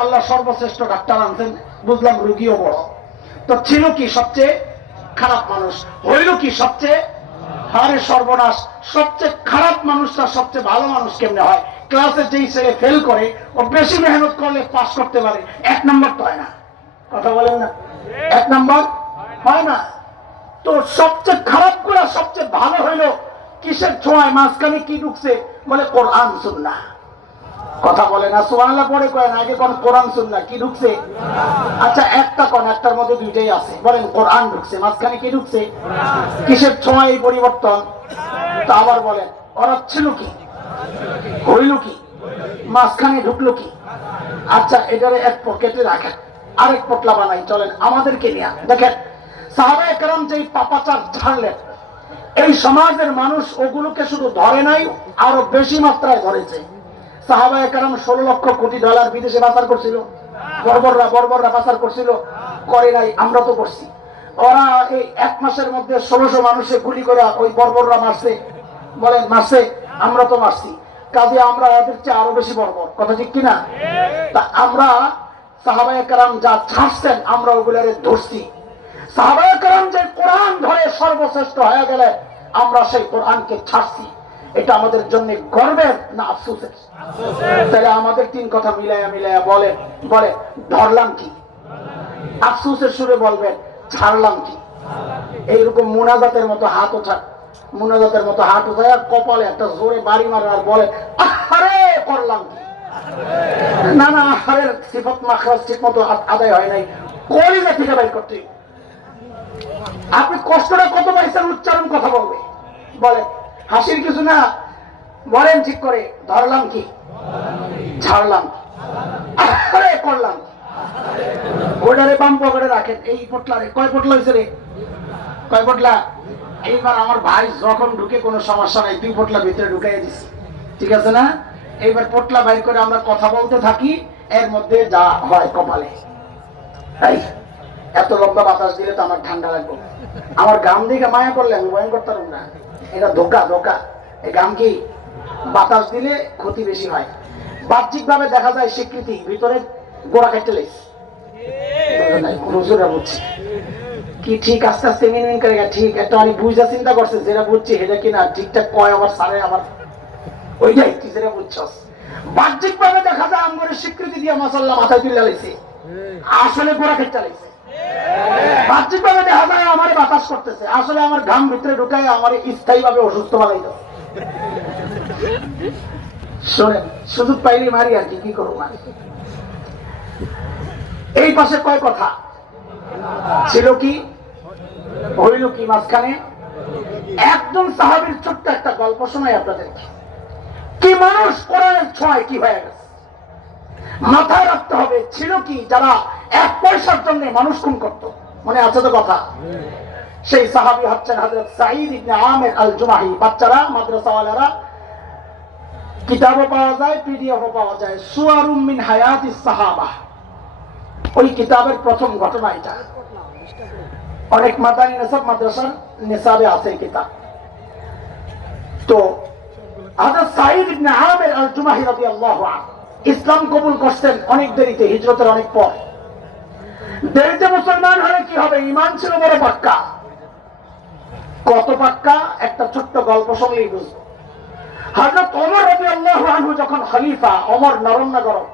আল্লাহ সর্বশ্রেষ্ঠ ডাক্তার আনছেন, বুঝলাম রুগীও বড়। তো ছিল কি সবচেয়ে খারাপ মানুষ? হইল কি সবচেয়ে? হারে সর্বনাশ। সবচেয়ে খারাপ মানুষটা সবচেয়ে ভালো মানুষ কেমনে হয়? ক্লাসে যেই ছেলে ফেল করে, ও বেশি মেহনত করলে পাস করতে পারে। এক নম্বর তো হয় না। কথা বলেন না? এক নম্বর হয় না। তো সবচেয়ে খারাপ করে সবচেয়ে ভালো হইল, কিসের ছোঁয়ায় মাঝখানে কি ঢুকছে? বলে কোরআন, সুন্নাহ। কথা বলে না, সুবহানাল্লাহ পরে কয় না, আগে কোন কোরআন, সুন্নাহ, কি ঢুকছে? আচ্ছা একটা কোন, একটার মধ্যে দুইটাই আছে। বলেন, কোরআন ঢুকছে, মাঝখানে কি ঢুকছে? কিসের ছোঁয়া এই পরিবর্তন? তা আবার বলেন ওরা ছিল কি? হইল কি? মাঝখানে ঢুকলো কি? আচ্ছা এটারে এক পকেটে রাখেন, আরেক পটলা বানাই, চলেন, আমাদেরকে নিয়ে দেখেন, সাহাবায়ে কেরাম যেই পাপাচার ছাড়লেন এই সমাজের মানুষ ওগুলোকে শুধু ধরে নাই, আরও বেশি মাত্রায় ধরেছে। সাহাবায়ে কেরাম ষোলো লক্ষ কোটি ডলার বিদেশে পাচার করছিল। বর্বররা বর্বররা পাচার করছিল। করে নাই, আমরা তো করছি। ওরা এই এক মাসের মধ্যে ষোলোশো মানুষে গুলি করে ওই বর্বররা মারছে। বলেন, মারছে, আমরা তো মারছি। কাজে আমরা ওদের চেয়ে আরও বেশি বর্বর, কথা ঠিক কিনা? তা আমরা সাহাবায় কারাম যা ছাড়ছেন, আমরা ওগুলারে ধরছি। সাহাবায় কারাম যে কোরআন ধরে সর্বশ্রেষ্ঠ হয়ে গেলে, আমরা সেই কোরআনকে ছাড়ছি। এটা আমাদের জন্য গর্বের না আফসোসের? তাহলে আমাদের তিন কথা মিলাইয়া মিলাইয়া বলে বলে, ধরলাম কি? আফসোসের সুরে বলবেন, ছাড়লাম কি? এইরকম মুনাজাতের মতো হাত ওঠা, মুনাজাতের মতো হাত আর কপালে একটা জোরে বাড়ি মারে আর বলে আরে করলাম কি? না না, আহারের সিফত মাখরাজ ঠিক মতো আদায় হয় নাই। কলিজা থেকে বাইর করতে। আপনি কষ্টটা কত পাইছেন উচ্চারণ কথা বলবে বলেন হাসির কিছু না, বলেন ঠিক করে, ধরলাম কি? ছাড়লাম। করলাম। ওটারে বাম পকেটে রাখেন, এই পটলা রে কয় পটলা হয়েছে রে? কয় পটলা? এইবার আমার ভাই যখন ঢুকে, কোনো সমস্যা নাই, দুই পটলা ভিতরে ঢুকাই দিছি। ঠিক আছে না? এইবার পটলা বাইর করে আমরা কথা বলতে থাকি, এর মধ্যে যা হয় কপালে। তাই এত লম্বা বাতাস দিলে তো আমার ঠান্ডা লাগবে। আমার গাম দিকে মায়া করলে আমি বয়ন করতে পারব না। এটা ধোকা ধোকা। এই গাম কি বাতাস দিলে ক্ষতি বেশি হয়? বাহ্যিক ভাবে দেখা যায় স্বীকৃতি, ভিতরে গোড়া কেটে লেগেছে। একটা বুঝা চিন্তা করছে, যেটা ঠিকঠাক কয় আবার সারে আবার। ওইটাই যেটা দেখা যায় স্বীকৃতি দিয়ে মশাল্লা আসলে গোড়া খেতে লাইছে বাহ্যিক ভাবে দেখা যায় আমার বাতাস করতেছে। আসলে আমার ঘাম ভিতরে আমার অসুস্থ বানাইল। শোনেন, সুযোগ মারি আর কি কি করব এই পাশে কয় কথা? ছিল কি? হইল কি মাঝখানে? একদম সাহাবির ছোট্ট একটা গল্প শোনাই আপনাদেরকে। কি মানুষ কোরআনের ছয় কি হয়ে গেছে? মাথায় রাখতে হবে, ছিল কি যারা এক পয়সার জন্য মানুষ খুন করত। মনে আছে তো কথা? সেই সাহাবি হচ্ছেন সাঈদ ইবনে আমের আল জুমাহি বাচ্চারা, মাদ্রাসাওয়ালারা, কিতাবও পাওয়া যায়, পিডিএফও পাওয়া যায়। সুয়ারুম মিন হায়াতিস সাহাবা। ওই কিতাবের প্রথম ঘটনা এটা। অনেক মাদানী নেশাব মাদ্রাসার নেশাবে আছে কিতাব। তো হাজরত সাঈদ ইবনে আমের আল জুমাহি রাদিয়াল্লাহু আনহু, ইসলাম কবুল করছেন অনেক দেরিতে, হিজরতের অনেক পর। দেরিতে মুসলমান হলে কি হবে? ইমান ছিল বড় পাক্কা। কত পাক্কা? একটা ছোট্ট গল্প শুনলেই বুঝব হাজরত ওমর রাদিয়াল্লাহু আনহু যখন খলিফা, ওমর নরম না গরম?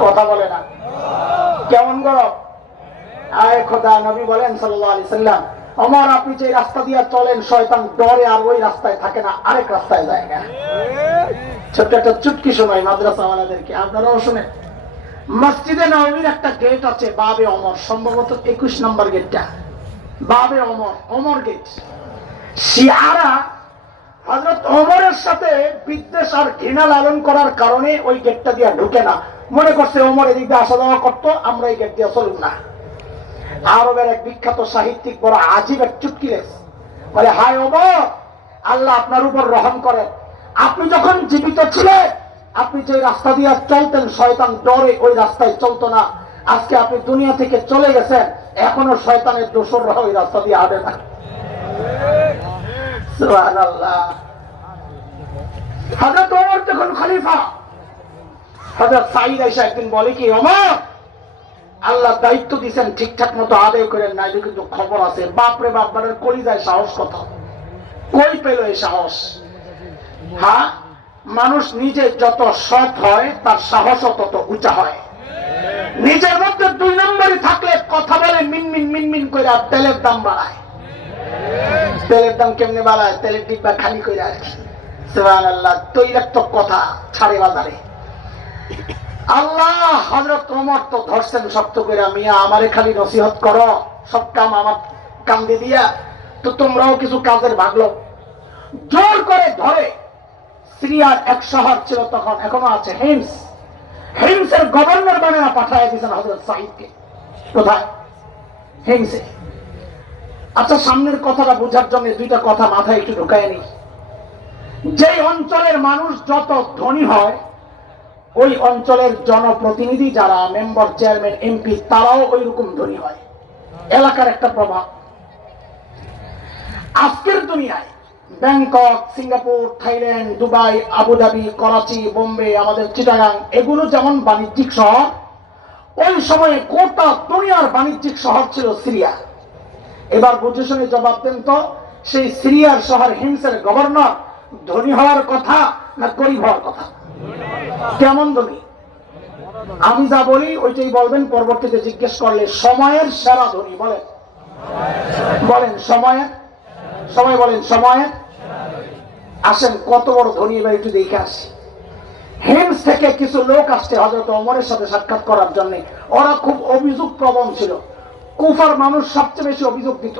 কথা বলে না। কেমন গরম? আয় খোদা, নবী বলেন সাল্লাল্লাহু আলাইহি সাল্লাম, ওমর, আপনি যে রাস্তা দিয়ে চলেন, শয়তান ডরে আর ওই রাস্তায় থাকে না, আরেক রাস্তায় যায় না। ছোট্ট একটা চুটকি শোনাই মাদ্রাসাওয়ালাদেরকে, আপনারাও শুনেন। মসজিদে নবীর একটা গেট আছে, বাবে অমর সম্ভবত একুশ নম্বর গেটটা বাবে অমর অমর গেট শিয়ারা হজরত অমরের সাথে বিদ্বেষ আর ঘৃণা লালন করার কারণে ওই গেটটা দিয়ে ঢুকে না। মনে করছে অমর এদিক দিয়ে আসা যাওয়া করতো, আমরা এই গেট দিয়ে চলুন না। আরবের এক বিখ্যাত সাহিত্যিক বড় আজীব এক চুটকি বলে, হায় ওমর, আল্লাহ আপনার উপর রহম করেন। আপনি যখন জীবিত ছিলেন আপনি যে রাস্তা দিয়ে চলতেন, শয়তান ডরে ওই রাস্তায় চলতো না। আজকে আপনি দুনিয়া থেকে চলে গেছেন, এখনও শয়তানের দোসররা ওই রাস্তা দিয়ে হাঁটে না। আইসা একদিন বলে কি আল্লাহ দায়িত্ব ঠিকঠাক মতো আদায় করেন না এটা কিন্তু খবর আছে। বাপরে সাহস কথা কই পেল এই সাহস? হ্যাঁ? মানুষ নিজে যত সৎ হয়, তার সাহসও তত উঁচা হয়। নিজের মধ্যে দুই নম্বরই থাকলে কথা বলে মিনমিন মিনমিন করে আর তেলের দাম বাড়ায়। তেলের দাম কেমনে বাড়ায়? তেলের ডিব্বা খালি করে কি। আল্লাহ তৈরাত্মক কথা ছাড়ে বাজারে। আল্লাহ হজরত ওমর তো ধরছেন শক্ত করে, মিয়া, আমারে খালি নসিহত করো, সব কাম আমার কান্দে দিয়া, তো তোমরাও কিছু কাজের ভাগলো জোর করে ধরে। সিরিয়ার এক শহর ছিল তখন, এখনও আছে হিমস হিমসের গভর্নর বানিয়ে পাঠায় দিয়েছেন হজরত সাহিদকে কোথায়? হিমসে আচ্ছা সামনের কথাটা বোঝার জন্য দুইটা কথা মাথায় একটু ঢুকায় নি যে অঞ্চলের মানুষ যত ধনী হয়, ওই অঞ্চলের জনপ্রতিনিধি যারা, মেম্বার, চেয়ারম্যান, এমপি, তারাও ওই রকম ধনী হয়। এলাকার একটা প্রভাব। আজকের দুনিয়ায় Bangkok, Singapore, Thailand, Dubai, Abu Dhabi, Karachi, Bombay, আমাদের চিটাগাং, এগুলো যেমন বাণিজ্যিক শহর, ওই সময়ে গোটা দুনিয়ার বাণিজ্যিক শহর ছিল সিরিয়া। এবার বুঝে শুনে জবাব দেন তো, সেই সিরিয়ার শহর হিমসের গভর্নর ধনী হওয়ার কথা না গরিব হওয়ার কথা? কেমন ধনী? আমি যা বলি, ওইটাই বলবেন, পরবর্তীতে জিজ্ঞেস করলে সময়ের সেরা ধনী বলেন। বলেন সময়ের? সময় বলেন সময়ের? আসেন, কত বড় ধনী এবার একটু দেখে আসি। হেমস থেকে কিছু লোক আসছে হজরত অমরের সাথে সাক্ষাৎ করার জন্য। ওরা খুব অভিযোগ প্রবণ ছিল। কুফার মানুষ সবচেয়ে বেশি অভিযোগ দিত।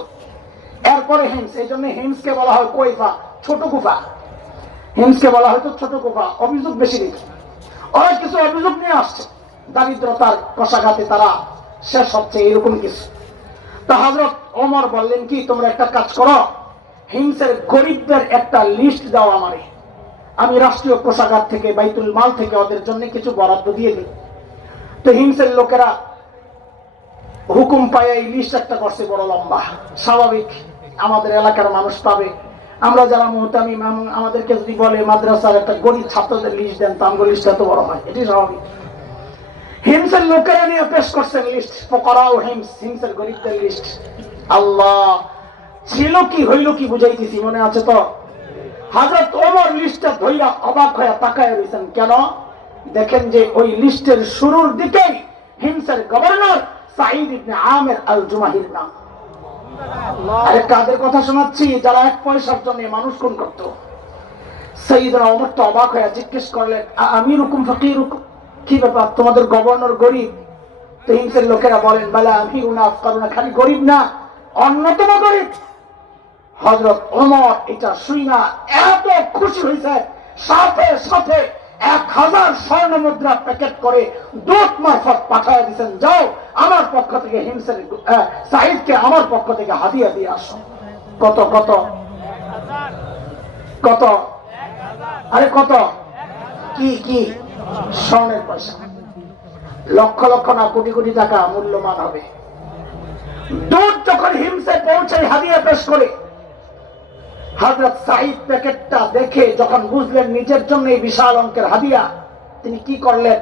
এরপরে হেমস এই জন্য হেমসকে বলা হয় কৈফা, ছোট কুফা। হিমসকে বলা হয়তো ছোট কোপা অভিযোগ বেশি দিত। ওরা কিছু অভিযোগ নিয়ে আসছে। দারিদ্রতার কষাঘাতে তারা শেষ হচ্ছে এরকম কিছু। তা হজরত অমর বললেন, কি, তোমরা একটা কাজ করো হিমসের গরিবদের একটা লিস্ট দাও আমারে। আমি রাষ্ট্রীয় কোষাগার থেকে, বাইতুল মাল থেকে ওদের জন্য কিছু বরাদ্দ দিয়ে দিই। তো হিমসের লোকেরা হুকুম পায়, এই লিস্ট একটা করছে বড় লম্বা। স্বাভাবিক, আমাদের এলাকার মানুষ পাবে। আমরা যারা মোহতামি আমাদেরকে যদি বলে মাদ্রাসার একটা গরিব ছাত্রদের লিস্ট দেন, তো আমগো লিস্ট এত বড় হয়। এটি স্বাভাবিক। হিমসের লোকেরা নিয়ে পেশ করছেন লিস্ট ফকরাও হিমস হিমসের গরিবদের লিস্ট আল্লাহ ছিল কি হইল কি বুঝাইতেছি মনে আছে তো? হাজরত ওমর লিস্টটা ধইরা অবাক হয়ে তাকায় রয়েছেন কেন? দেখেন যে ওই লিস্টের শুরুর দিকেই হিমসের গভর্নর সাইদ ইবনে আমের আল জুমাহির নাম। আরে কাদের কথা শোনাচ্ছি? যারা এক পয়সার জন্য মানুষ খুন করত। সঈদরা অমর তো অবাক হয়ে জিজ্ঞেস করলেন "আ- আমি রুকুম ফকির কি ব্যাপার তোমাদের গভর্নর গরিব? তো হিংসের লোকেরা বলেন বেলা আমি উনাফ করুনা খালি গরিব না অন্যতম গরিব। হজরত ওমর, এটা শুই না, এত খুশি হয়েছে। সাথে সাথে এক হাজার স্বর্ণ মুদ্রা প্যাকেট করে দূত মারফত পাঠায় দিচ্ছেন যাও, আমার পক্ষ থেকে হিমসের সাহিদকে আমার পক্ষ থেকে হাদিয়া দিয়ে আসো। কত কত? কত? আরে কত? কি কি? স্বর্ণের পয়সা। লক্ষ লক্ষ না, কোটি কোটি টাকা মূল্যমান হবে। দূত যখন হিমসে পৌঁছে হাদিয়া পেশ করে হজরত সাহিদ প্যাকেটটা দেখে যখন বুঝলেন নিজের জন্য এই বিশাল অঙ্কের হাদিয়া, তিনি কি করলেন?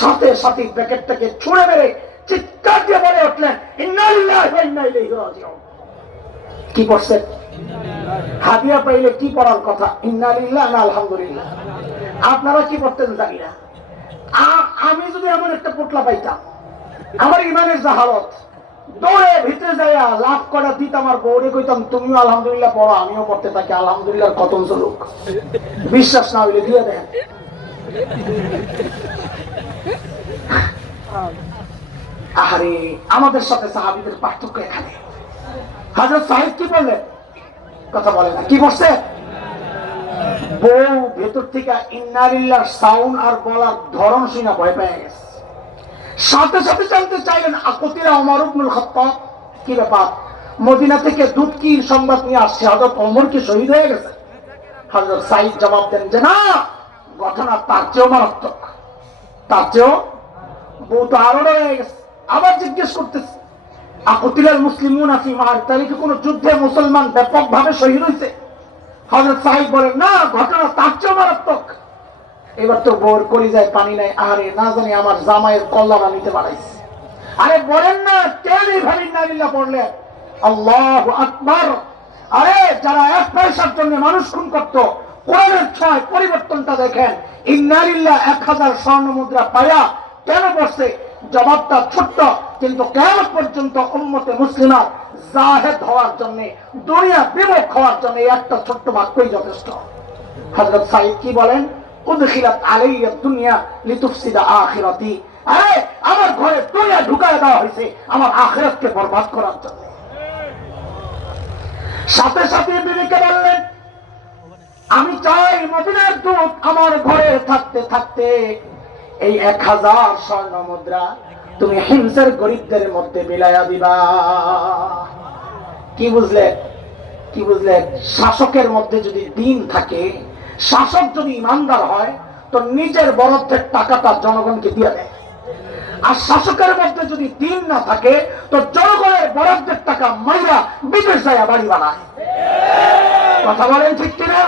সাথে সাথে প্যাকেটটাকে ছুঁড়ে মেরে চিৎকার দিয়ে বলে উঠলেন। কি পড়ছেন হাদিয়া পাইলে কি পড়ার কথা? ইন্নালিল্লাহ না, আলহামদুলিল্লাহ। আপনারা কি পড়তেন জানি না আমি যদি এমন একটা পোটলা পাইতাম, আমার ইমানের জাহালত দৌড়ে ভিতরে যাইয়া লাভ করা দিত আমার বউরে কইতাম, তুমিও আলহামদুলিল্লাহ পড়ো, আমিও পড়তে থাকি, আলহামদুলিল্লাহ কত চলুক বিশ্বাস না হইলে দিয়ে দেন। আহারে, আমাদের সাথে সাহাবিদের পার্থক্য এখানে। হাজরত সাহেব কি বললেন? কথা বলে না, কি বলছে? বউ ভেতর থেকে ইন্নারিল্লাহ সাউন্ড আর বলার ধরন শুনে ভয় পেয়ে গেছে। সাথে সাথে জানতে চাইলেন আকতিরা অমর ইবনুল খাত্তাব, কি ব্যাপার? মদিনা থেকে দুধ কি সংবাদ নিয়ে আসছে, হযরত অমর কি শহীদ হয়ে গেছে? হযরত সাইদ জবাব দেন যে, না, ঘটনা তার চেয়েও মারাত্মক। তার চেয়েও বউ তো আরও হয়ে গেছে। আবার জিজ্ঞেস করতেছে আকতিলাল মুসলিমুন আফি মার তাহলে কি কোনো যুদ্ধে মুসলমান ব্যাপকভাবে শহীদ হয়েছে হযরত সাহিব বলেন, না, ঘটনা তার চেয়েও মারাত্মক। এবার তো বোর করি যায় পানি নাই আরে না জানি আমার জামাইয়ের কল্যাণ নিতে পারাইছে। আরে বলেন না কেন এইভাবে নারিল্লা পড়লেন আল্লাহ আকবার। আরে, যারা এক পয়সার জন্য মানুষ খুন করত, কোরআনের ছয় পরিবর্তনটা দেখেন। ইন্নারিল্লা এক হাজার স্বর্ণ মুদ্রা পায়া কেন বসছে জবাবটা ছোট্ট, কিন্তু কেন পর্যন্ত উম্মতে মুসলিমার জাহেদ হওয়ার জন্য, দুনিয়া বিমুখ হওয়ার জন্য একটা ছোট্ট বাক্যই যথেষ্ট। হজরত সাহিদ কি বলেন? উদখিলাত আলাইয়া দুনিয়া লিতুফসিদা আখিরাতি। আরে, আমার ঘরে দুনিয়া ঢুকায় দেওয়া হয়েছে আমার আখিরাতকে বরবাদ করার জন্য। সাথে সাথে বিবেকে বললেন, আমি চাই মদিনার দূত আমার ঘরে থাকতে থাকতে এই এক হাজার স্বর্ণ মুদ্রা তুমি হিংসের গরিবদের মধ্যে বিলাইয়া দিবা। কি বুঝলে কি বুঝলে শাসকের মধ্যে যদি দিন থাকে শাসক যদি ইমানদার হয়, তো নিজের বরাদ্দের টাকাটা জনগণকে দিয়ে দেয়। আর শাসকের মধ্যে যদি দিন না থাকে, তো জনগণের বরাদ্দের টাকা মাইরা বিদেশ যায় বাড়ি বানায়। কথা বলেন ঠিক কিনা?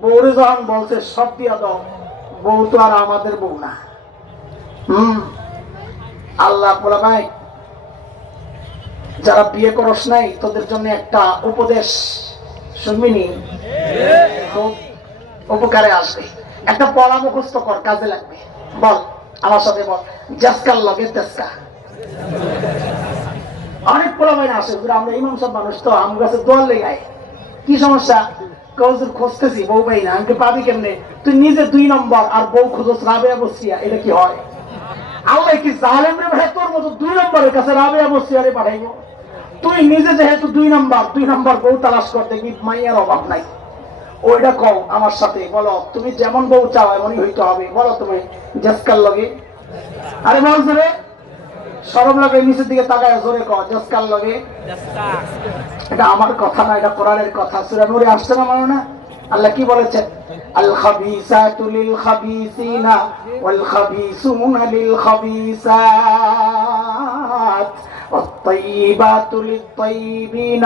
বৌরে যখন বলছে, সব দিয়া দাও, বউ তো আর আমাদের বউ না। হম? আল্লাহ বলা ভাই যারা বিয়ে করস নাই, তোদের জন্য একটা উপদেশ। শুনবিনি উপকারে আসবে। একটা পড়া মুখস্থ কর, কাজে লাগবে। বল, আমার সাথে বল। জাসকার লগে তেসকা অনেক পোলামাইন আসে আমরা ইমাম সব মানুষ তো, আম গাছে দোয়াল লেগায় কি সমস্যা? কৌজুর খুঁজতেছি, বউ পাই না। আমাকে পাবি কেমনে? তুই নিজে দুই নম্বর আর বউ খুঁজোস রাবেয়া বসিয়া, এটা কি হয়? আল্লাহ কি জালেম রে ভাই? তোর মতো দুই নম্বরের কাছে রাবেয়া বসিয়া রে পাঠাইব। তুই নিজে যেহেতু দুই নম্বর দুই নম্বর বউ তালাশ কর, দেখবি মাইয়ার অভাব নাই। ওইটা কও আমার সাথে বলো তুমি যেমন বউ চাও এমনই হইতে হবে বলো তুমি জেসকার লগে আরে বলছো রে সরম লাগে নিচের দিকে তাকায় জোরে কর জেসকার লগে এটা আমার কথা না এটা কোরআনের কথা সূরা নূরে আসছে না মানে না আল্লাহ কি বলেছেন আল খাবিসাতু লিল খাবিসিনা ওয়াল খাবিসুনা লিল খাবিসাত والطيبات للطيبين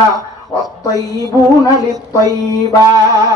والطيبون للطيبات